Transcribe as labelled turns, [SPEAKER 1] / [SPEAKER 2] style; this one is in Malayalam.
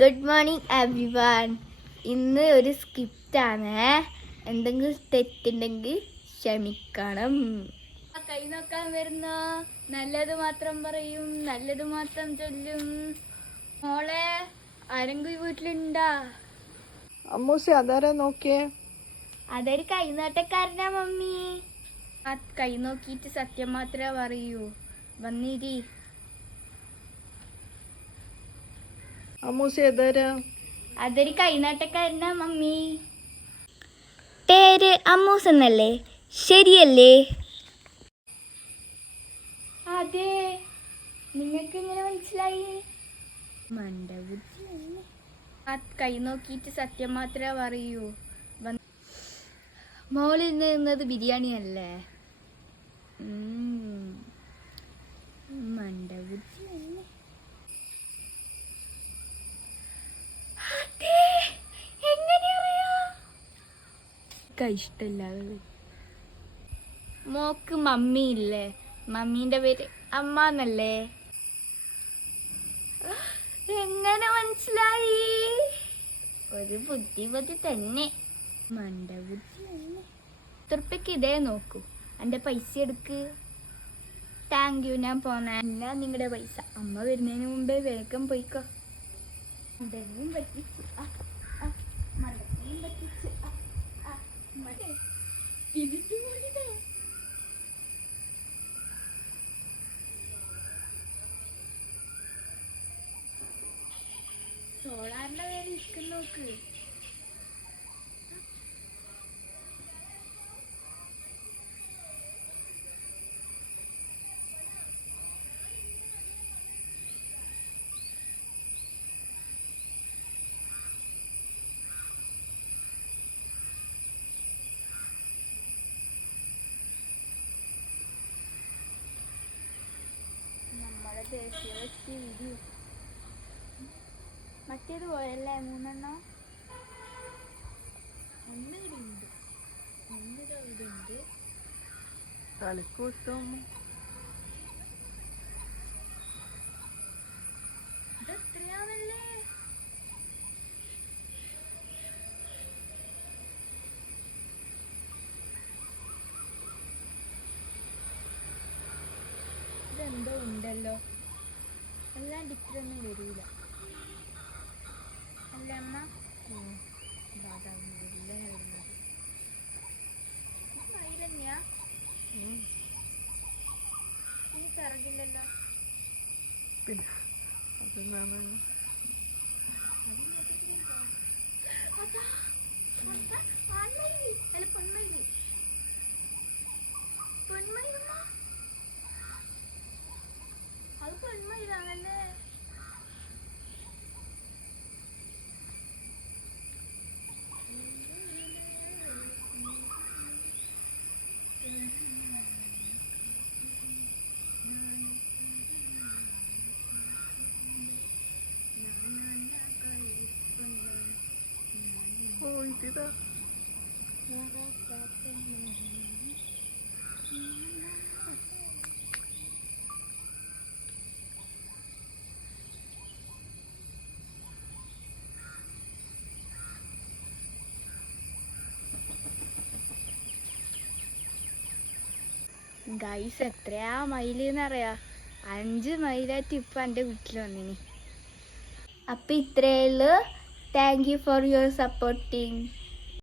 [SPEAKER 1] മോർണിംഗ് എവ്രി വൺ ഇന്ന് ഒരു സ്കിപ്റ്റാണ് എന്തെങ്കിലും തെറ്റുണ്ടെങ്കിൽ ക്ഷമിക്കണം. കൈ നോക്കാൻ വരുന്ന നല്ലത് മാത്രം പറയും നല്ലത് മാത്രം ചൊല്ലും. മോളെ ആരെങ്കിലും വീട്ടിലുണ്ടാ?
[SPEAKER 2] അമ്മൂസി അതാരാ നോക്കിയേ?
[SPEAKER 1] അതൊരു കൈനോട്ടക്കാരനാ മമ്മി. ആ കൈ നോക്കിയിട്ട് സത്യം മാത്രമേ പറയൂ. വന്നിരി.
[SPEAKER 2] അമ്മൂസി അതാരാ
[SPEAKER 1] അതൊരു കൈനാട്ടക്കാരനാ മമ്മി. പേര് അമ്മൂസ് എന്നല്ലേ? ശരിയല്ലേ? അതെ. നിങ്ങൾക്ക് എങ്ങനെ മനസ്സിലായി? മണ്ടബുദ്ധി കൈ നോക്കിയിട്ട് സത്യം മാത്രമേ പറയൂ. മോളിൽ നിന്നത് ബിരിയാണി അല്ലേ. മണ്ടബുദ്ധി തന്നെ ഇഷ്ടമില്ലാതെ മോക്ക് മമ്മി ഇല്ലേ? മമ്മീന്റെ പേര് അമ്മ എന്നല്ലേ എങ്ങനെ മനസ്സിലായി? ഒരു ബുദ്ധിമതി തന്നെ. മണ്ട ബുദ്ധി തന്നെ. തുറപ്പയ്ക്ക് ഇതേ നോക്കൂ. എന്റെ പൈസ എടുക്ക്. താങ്ക് യു ഞാൻ പോന്നെ. അല്ല നിങ്ങളുടെ പൈസ. അമ്മ വരുന്നതിന് മുമ്പേ വേഗം പോയിക്കോ. ഇതെല്ലാം പറ്റിച്ചു സോളാറിന്റെ പേര് നിൽക്കുന്ന നോക്ക്. നമ്മുടെ ദേശീയ വിരി മറ്റേത് പോയല്ലേ? മൂന്നെണ്ണം?
[SPEAKER 2] കളിക്കൂട്ടും
[SPEAKER 1] ഇതെന്തോ ഉണ്ടല്ലോ. എല്ലാം ഇത്രയൊന്നും വരൂല അല്ലേ അമ്മ ഇതാ, അതാ വരില്ല വരുന്നത് ഇത് മയിൽ തന്നെയാ എനിക്കറിയില്ലല്ലോ
[SPEAKER 2] പിന്നെ അതെന്താണ്
[SPEAKER 1] അതാ, അതാ, ആൺമയിൽ. അല്ല, പെൺമയിൽ. പെൺമയിലമ്മ. അത് പെൺമയിലാണല്ലേ ഗൈസ് എത്രയാ മൈൽ എന്നറിയാ? അഞ്ച് മൈലായിട്ട് ഇപ്പൊ എന്റെ വീട്ടിൽ വന്നിനി. അപ്പൊ ഇത്രയുള്ളൂ thank you for your supporting